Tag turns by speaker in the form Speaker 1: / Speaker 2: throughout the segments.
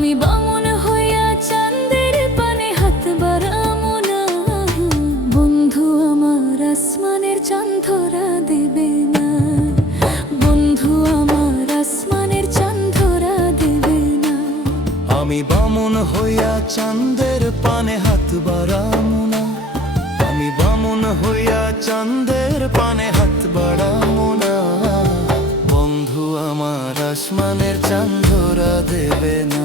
Speaker 1: আমি বামুন হইয়া চাঁদের পানে হাত বাড়ামু না। বন্ধু, আমার আসমানের চাঁদ ধরা দেবে না। বন্ধু, আমার আসমানের চাঁদ ধরা দেবে না।
Speaker 2: আমি বামুন হইয়া চাঁদের পানে হাত বাড়ামু না। আমি বামুন হইয়া চাঁদের পানে হাত বাড়ামু না। বন্ধু, আমার আসমানের চান্দরা দেবে না।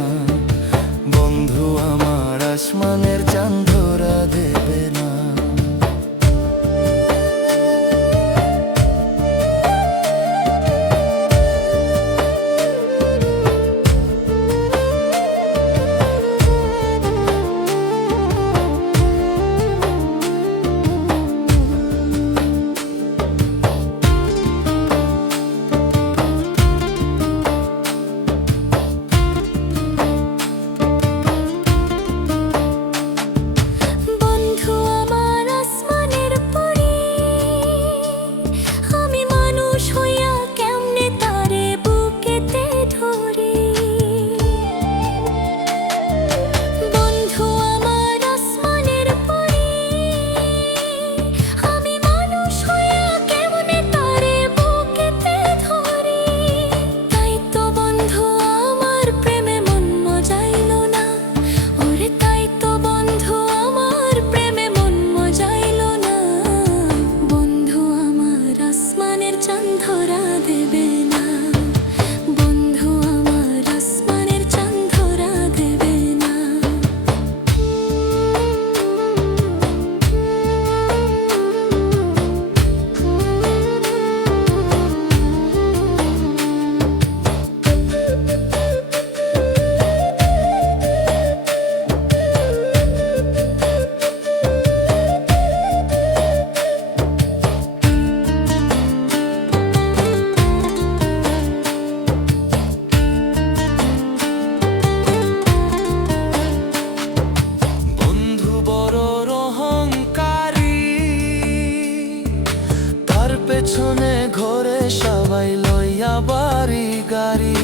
Speaker 2: পেছনে ঘরে সবাই লইয়া বাড়ি গাড়ি।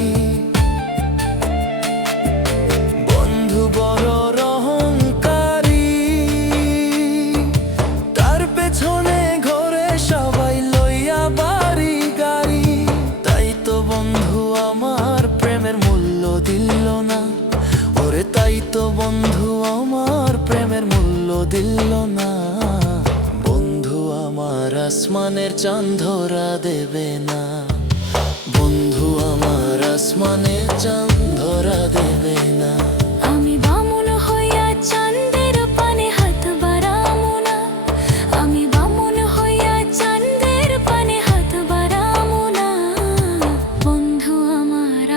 Speaker 2: বন্ধু বড় অহংকারী তার পেছনে ঘরে সবাই লইয়া বাড়ি গাড়ি। তাই তো বন্ধু, আমার প্রেমের মূল্য দিল না। ওরে তাই তো বন্ধু, আমার প্রেমের মূল্য দিল না। আমার আসমানের চাঁদ দেবে না। বন্ধু, আমার আসমানের চাঁদ দেবে না।
Speaker 1: আমি বামুন হইয়া হাত আমি বামুন হইয়া হাত বন্ধু, আমার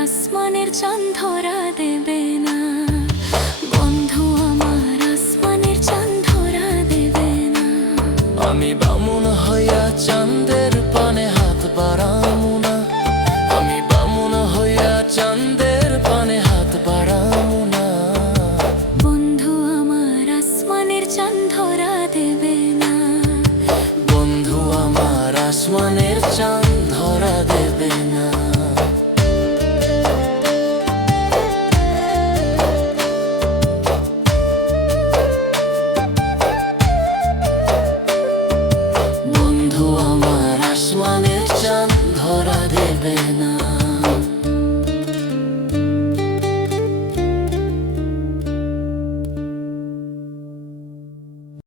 Speaker 1: আমি বামুন হইয়া চান্দের পানে হাত বাড়ামু না।
Speaker 2: আমি বামুন হইয়া চান্দের পানে হাত বাড়ামু না। বন্ধু আমার আসমানের চান্ধরা ধরা দেবে না।
Speaker 1: বন্ধু আমার আসমানের চান্ধরা ধরা দেবে না।